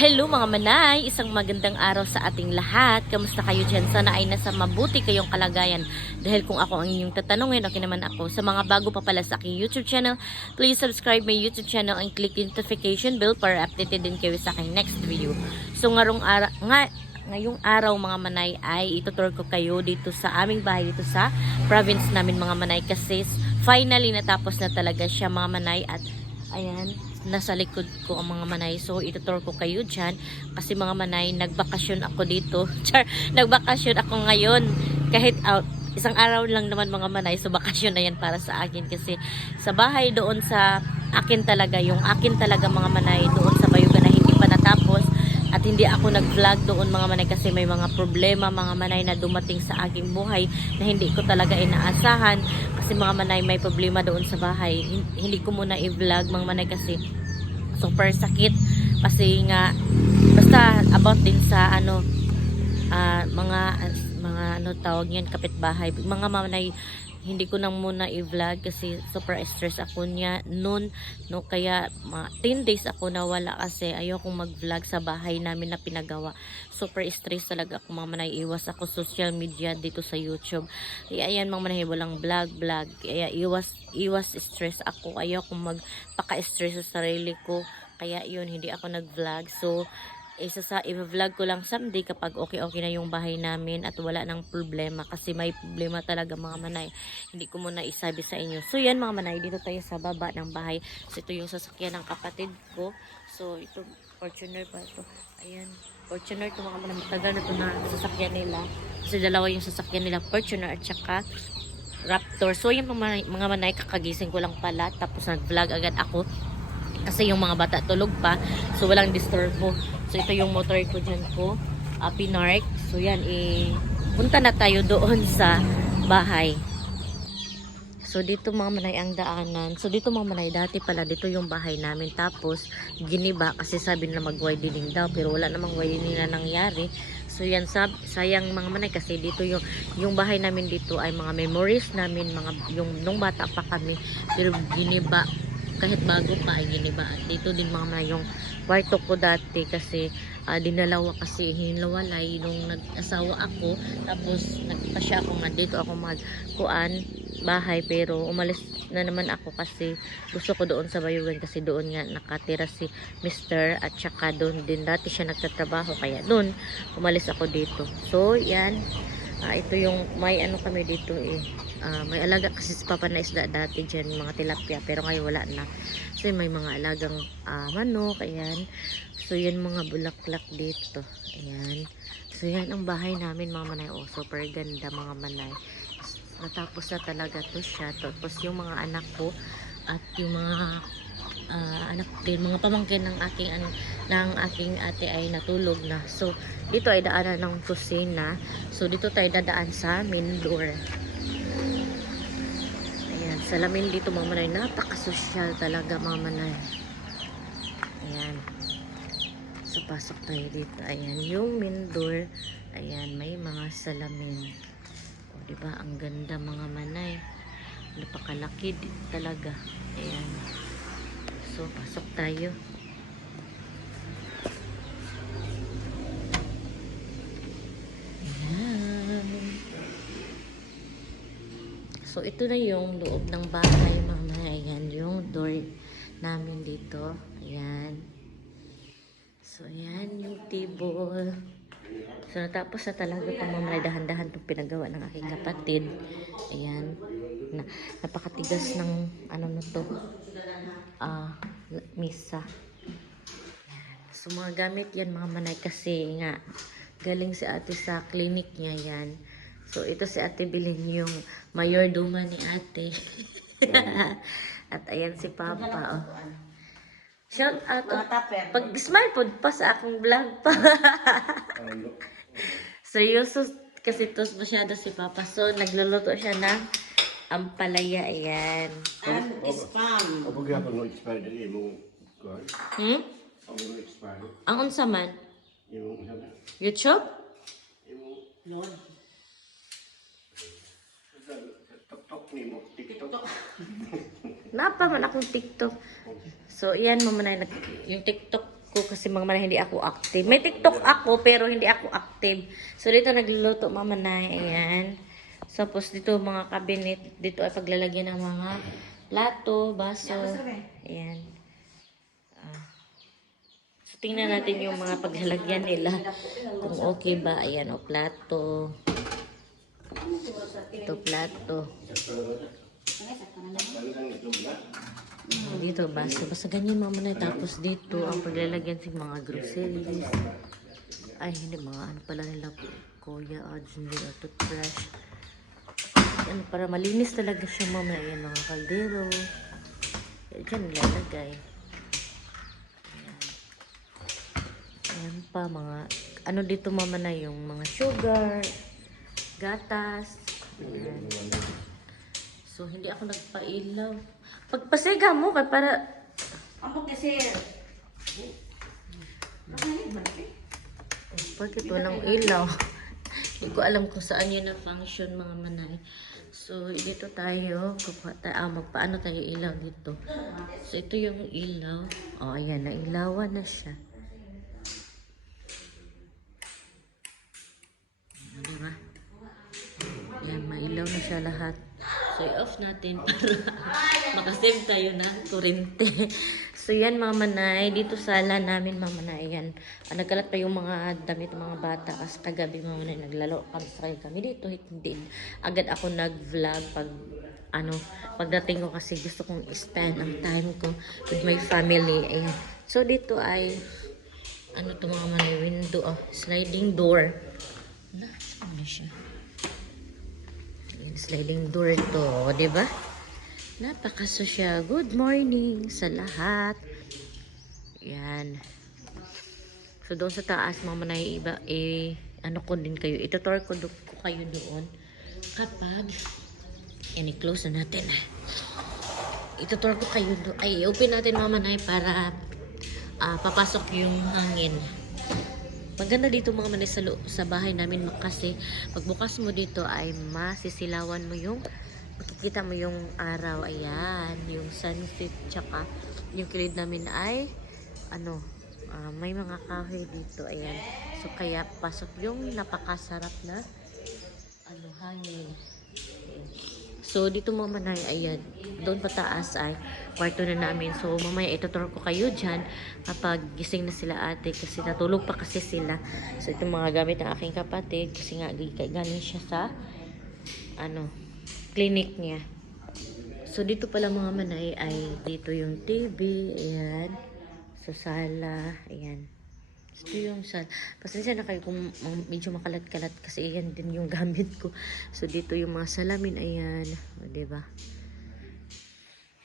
Hello mga manay, isang magandang araw sa ating lahat. Kamusta kayo dyan? Sana ay nasa mabuti kayong kalagayan. Dahil kung ako ang inyong tatanungin, okay naman ako. Sa mga bago pa pala sa aking YouTube channel, please subscribe my YouTube channel and click the notification bell para updated din kayo sa aking next video. So ngayong araw mga manay ay itutur ko kayo dito sa aming bahay dito sa province namin mga manay, kasi finally natapos na talaga siya mga manay. At ayan, nasa likod ko ang mga manay. So itutur ko kayo dyan kasi mga manay, nagbakasyon ako dito. Char, nagbakasyon ako ngayon kahit out. Isang araw lang naman mga manay. So bakasyon na yan para sa akin kasi sa bahay doon sa akin talaga, yung akin talaga mga manay doon sa Bayugan na hindi pa natapos. At hindi ako nag-vlog doon mga manay kasi may mga problema mga manay na dumating sa aking buhay na hindi ko talaga inaasahan. Kasi mga manay, may problema doon sa bahay. Hindi ko muna i-vlog mga manay kasi super sakit. Kasi nga, basta about din sa ano, mga ano tawag yan, kapitbahay. Mga manay, hindi ko nang muna i-vlog kasi super stress ako niya noon, no, kaya mga 10 days ako nawala kasi ayokong mag-vlog sa bahay namin na pinagawa. Super stress talaga ako mga manay, iwas ako social media dito sa YouTube. Kaya ayan mga manay, walang vlog. Kaya iwas stress ako, ayokong magpaka-stress sa sarili ko. Kaya yun, hindi ako nag-vlog. So i-vlog ko lang someday kapag okay na yung bahay namin at wala nang problema, kasi may problema talaga mga manay. Hindi ko muna isabi sa inyo. So yan mga manay, dito tayo sa baba ng bahay. So ito yung sasakyan ng kapatid ko. So ito, Fortuner pa ito. Ayan, Fortuner ito mga manay. Matagal na ito na sasakyan nila. Kasi dalawa yung sasakyan nila, Fortuner at saka Raptor. So yung mga manay, kakagising ko lang pala. Tapos nag-vlog agad ako. Kasi yung mga bata tulog pa, so walang disturbo. So ito yung motor ko dyan ko, pinark. So yan, punta na tayo doon sa bahay. So dito mga manay ang daanan. So dito mga manay, dati pala dito yung bahay namin. Tapos giniba kasi sabi na mag-widening daw, pero wala namang widening na nangyari. So yan, sayang mga manay kasi dito yung bahay namin dito ay mga memories namin, yung nung bata pa kami, pero giniba. Kahit bago pa ay giniba. Dito din mga manay yung kwarto ko dati kasi dinalawa kasi hinawalay nung nag-asawa ako. Tapos nagpasya ako nga dito ako magkuan bahay, pero umalis na naman ako kasi gusto ko doon sa Bayugan kasi doon nga nakatira si Mr. at saka doon din dati siya nagtatrabaho, kaya doon umalis ako dito. So yan, ito yung may ano kami dito may alaga kasi si Papa na isda dati dyan, mga tilapia, pero ngayon wala na kasi may mga alagang manok. Ayan, so yan mga bulaklak dito. Ayan, so yan ang bahay namin mga manay. Super ganda mga manay, natapos na talaga to siya. Tapos yung mga anak ko at yung mga anak din, mga pamangkin ng aking ate ay natulog na. So dito ay daanan ng kusina. So dito tayo dadaan sa main door. Ayan, salamin dito mga manay, napaka-social talaga mga manay. Ayan, so pasok tayo dito. Ayan yung main door. Ayan, may mga salamin. O diba, ang ganda mga manay, napakalaki talaga. Ayan, so pasok tayo. So ito na yung loob ng bahay mga manay. Ayan yung door namin dito. Ayan, so ayan yung table. So natapos na talaga itong mga manay, dahan-dahan itong pinagawa ng aking kapatid. Ayan, napakatigas ng ano na to, misa. So mga gamit yan mga manay kasi nga galing si ate sa clinic niya yan. So ito si ate bilhin yung mayordoma ni ate. At ayan si Papa, oh. Shout out, pag smile po pa sa akong vlog pa. Seryoso kasi tos masyado si Papa. So nagluluto siya ng ampalaya. Ayan, And spam. Apa gyapon mo expired ang imong kuan? Ang mo expired ang unsa man imong sabi. YouTube. Lord. TikTok nimo, TikTok. Napa man akong TikTok. So, yan mo manay, yung TikTok ko ko kasi mga manay hindi ako active. May TikTok ako pero hindi ako active. So dito nagluluto mama na. Ayan. So, tapos dito mga cabinet. Dito ay paglalagyan ng mga plato, baso. Ayan. So, tingnan natin yung mga paglalagyan nila. Kung okay ba. Ayan o, plato. Ito plato. Dito baso. Basta ganyan mama na. Tapos dito ang paglalagyan ng mga groceries. Ay, hindi mga ano pala nila. Kuya, hindi o toothbrush. Ano, para malinis talaga siya mama. Ayan, mga kaldero. Diyan nilalagay. Ayan pa, mga, ano dito mama na yung mga sugar, gatas. Ayan. So, hindi ako nagpailaw. Pagpasiga mo, kay para, Amo kasi. bakit walang ilaw? Hindi ko alam kung saan yun ang function mga manay. So, dito tayo, magpaano tayo ilaw dito. So, ito yung ilaw. O, ayan, nailawan na siya. Diba? Ayan, mailaw na siya lahat. So, i-off natin para makasave tayo ng kurente. So, yan mga manay. Dito sala namin mga manay. Yan. Nagkalat pa yung mga damit ng mga bata. Kasi kagabi mga manay, naglalo kami dito. Hindi. Agad ako nag-vlog pagdating ko kasi gusto kong spend ang time ko with my family. Ayan. So, dito ay ano to mga manay, window, sliding door. Ano siya? Ayan, sliding door to, di ba? Napakasosya. Good morning sa lahat. Yan. So, doon sa taas, mga manay, iba, ano ko din kayo, itutor ko kayo doon kapag, yan, i-close na natin. Itutor ko kayo doon, open natin mga manay para papasok yung hangin. Maganda dito mga manay sa bahay namin kasi pagbukas mo dito ay masisilawan mo yung makikita mo yung araw. Ayan, yung sunset tsaka yung kilid namin ay may mga kahoy dito. Ayan. So kaya pasok yung napakasarap na hangin. Ayan. So dito mga manay, ayan, doon pataas ay kwarto na namin. So mamaya itutur ko kayo dyan kapag gising na sila ate kasi natulog pa kasi sila. So ito mga gamit ng aking kapatid kasi nga galing siya sa clinic niya. So dito pala mga manay ay dito yung TV, ayan, sa sala, ayan. Ito yung sala. Pasensya na kayo kung medyo makalat-kalat kasi ayan din yung gamit ko. So dito yung mga salamin, ayan, o diba?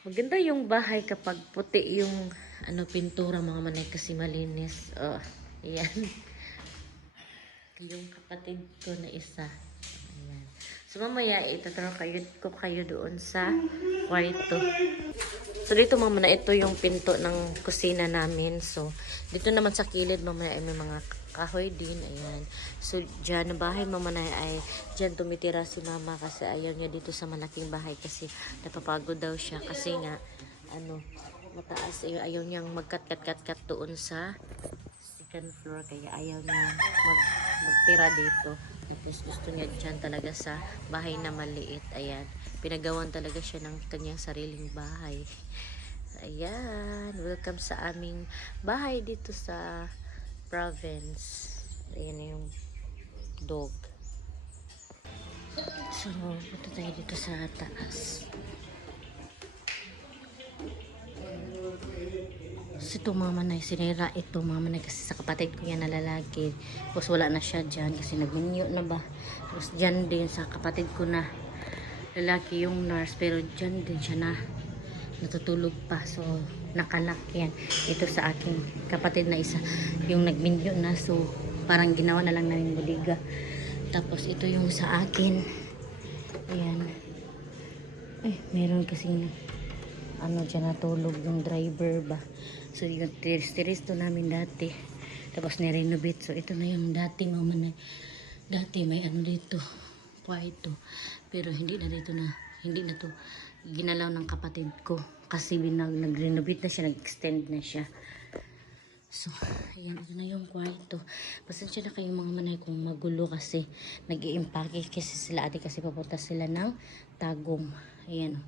Maganda yung bahay kapag puti yung pintura mga manay kasi malinis. Oh, ayan. Yung kapatid ko na isa. Ayan. So mamaya itaturo ko kayo doon sa kwarto. So dito mamaya ito yung pinto ng kusina namin. So dito naman sa kilid mamaya ay may mga kahoy din. Ayan. So dyan na bahay mamaya ay dyan tumitira si mama kasi ayaw niya dito sa malaking bahay kasi napapagod daw siya kasi nga mataas, ayaw niyang magkat-kat-kat doon sa second floor kaya ayaw niya magtira dito. Tapos gusto niya dyan talaga sa bahay na maliit. Ayan. Pinagawan talaga siya ng kanyang sariling bahay. Ayan. Welcome sa aming bahay dito sa province. Ayan yung dog. So, punta tayo dito sa taas. So, ito mama na sinira ito mama na kasi sa kapatid ko yan na lalaki. Tapos wala na siya dyan kasi nagminyo na ba. Tapos dyan din sa kapatid ko na lalaki yung nurse pero dyan din siya na natutulog pa. So nakalak yan. Ito sa aking kapatid na isa yung nagminyo na. So parang ginawa na lang namin buliga. Tapos ito yung sa akin. Ayan. Ay, meron kasing dyan natulog yung driver ba. So yung tiris-tiris to namin dati. Tapos nirenovate. So ito na yung dati mama na. Dati may dito. Kwarto. Pero hindi na dito na. Hindi na to ginalaw ng kapatid ko. Kasi nag-renovate na siya. Nag-extend na siya. So, ayan, ito na yung kwarto. Pasensya na kayong mga manay kung magulo kasi nag-i-impake kasi sila ate kasi papunta sila ng Tagum. Ayan.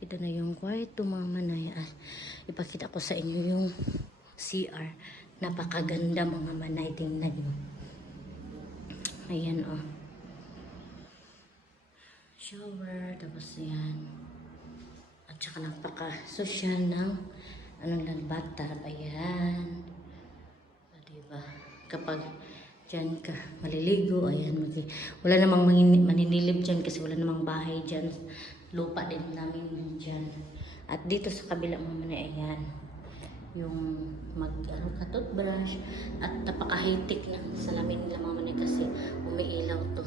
Ito na yung kwarto mga manay. At ipakita ko sa inyo yung CR. Napakaganda mga manay. Tingnan nyo. Ayan oh. Shower. Tapos yan. At saka napaka-social ng anong lang bathtub. Ayan. Diba? Kapag dyan ka maliligo, ayan, wala namang maninilip dyan kasi wala namang bahay dyan. Lupa din namin dyan. At dito sa kabila mga manay, ayan, yung toothbrush at napakahitik ng salamin nila mga manay kasi umiilaw to.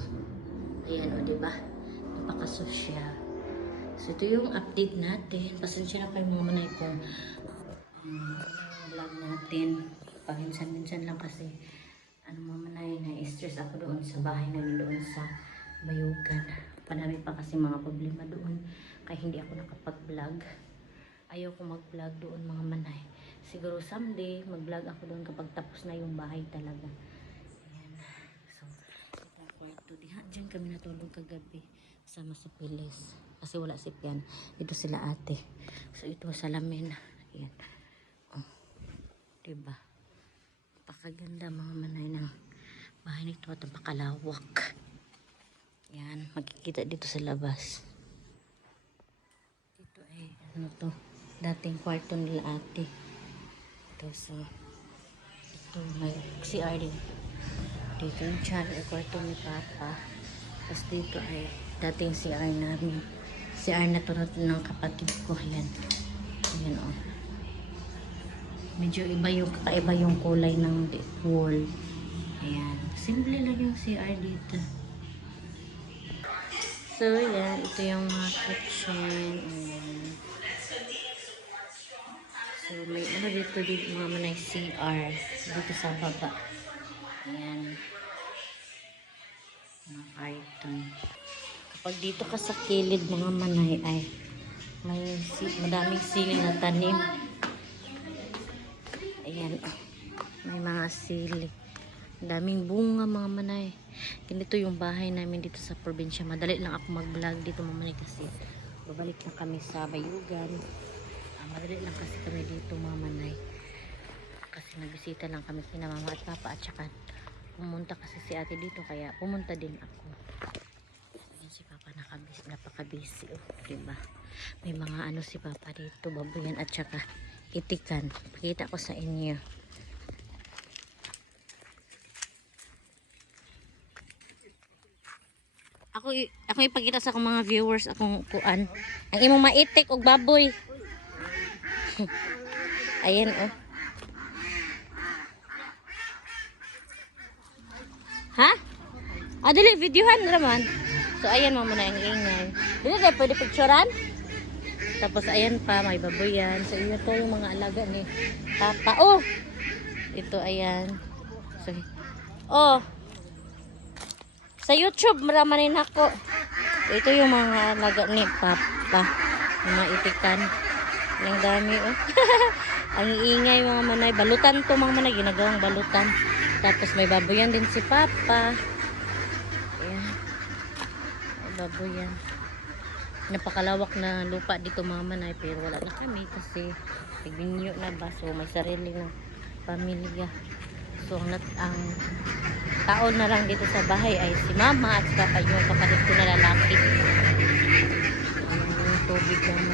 Ayan, o diba? Napakasosyal. So, ito yung update natin. Pasensya na kayo mga manay kung vlog natin. Paminsan-minsan lang kasi mamanay na-stress ako doon sa bahay namin doon sa Bayugan. Panami pa kasi mga problema doon kaya hindi ako nakapag-vlog. Ayaw ko mag-vlog doon mga manay. Siguro someday mag-vlog ako doon kapag tapos na yung bahay talaga. Ayan. So, ito kwarto. Diyan kami natulog kagabi sama si Pilis. Kasi wala si Pian. Ito sila ate. So, ito salamin. Ayan. Oh. Diba? Napakaganda mga manay ng bahay nito at napakalawak. Yan, makikita dito sa labas. Dito ay, ano to, dating kwarto nila ate. Ito, so, ito, may CR din. Dito yung channel, kwarto ni Papa. Tapos dito ay dating CR namin. CR na to ng kapatid ko. Yan. Yan o. Medyo kakaiba yung kulay ng wall. Ayan. Simple lang yung CR dito. So, yan. Ito yung mga kitchen. Ayan. So, may ano dito mga manay CR. Dito sa baba. Ayan. Mga carton. Kapag dito ka sa kilid mga manay ay may madaming siling na tanim. Ayan, oh. May mga sili. Daming bunga mga manay. Ganito yung bahay namin dito sa probinsya. Madali lang ako mag-vlog dito mga manay kasi babalik na kami sa Bayugan. Madali lang kasi kami dito mga manay. Kasi nagbisita lang kami kina mama at papa at saka pumunta kasi si ate dito kaya pumunta din ako. Ayan si papa napaka-busy. Oh, diba? May mga ano si papa dito, babuyan at saka itikan. Pakita ko sa inyo. Ako ipakita sa akong mga viewers akong kuan. Ang imong maitik og baboy. Ayan oh. Ha? Dili videohan raman. So ayan mo na ang ingay. Dili kay pwede picturean? Tapos ayan pa, may baboy yan. So ito yung mga alaga ni Papa. Oh! Ito ayan. So, oh! Sa YouTube, maramanin ako. Ito yung mga alaga ni Papa. Yung mga itikan. Yung dami, oh. Ang iingay mga manay. Balutan to mga manay. Ginagawang balutan. Tapos may baboy yan din si Papa. Ayan. May baboy yan. Napakalawak na lupa dito mga manay pero wala na kami kasi nagbinyo na ba so may sarili ng pamilya so ang taon na lang dito sa bahay ay si mama at saka yung kapatid ko na lalaki yung tubig ng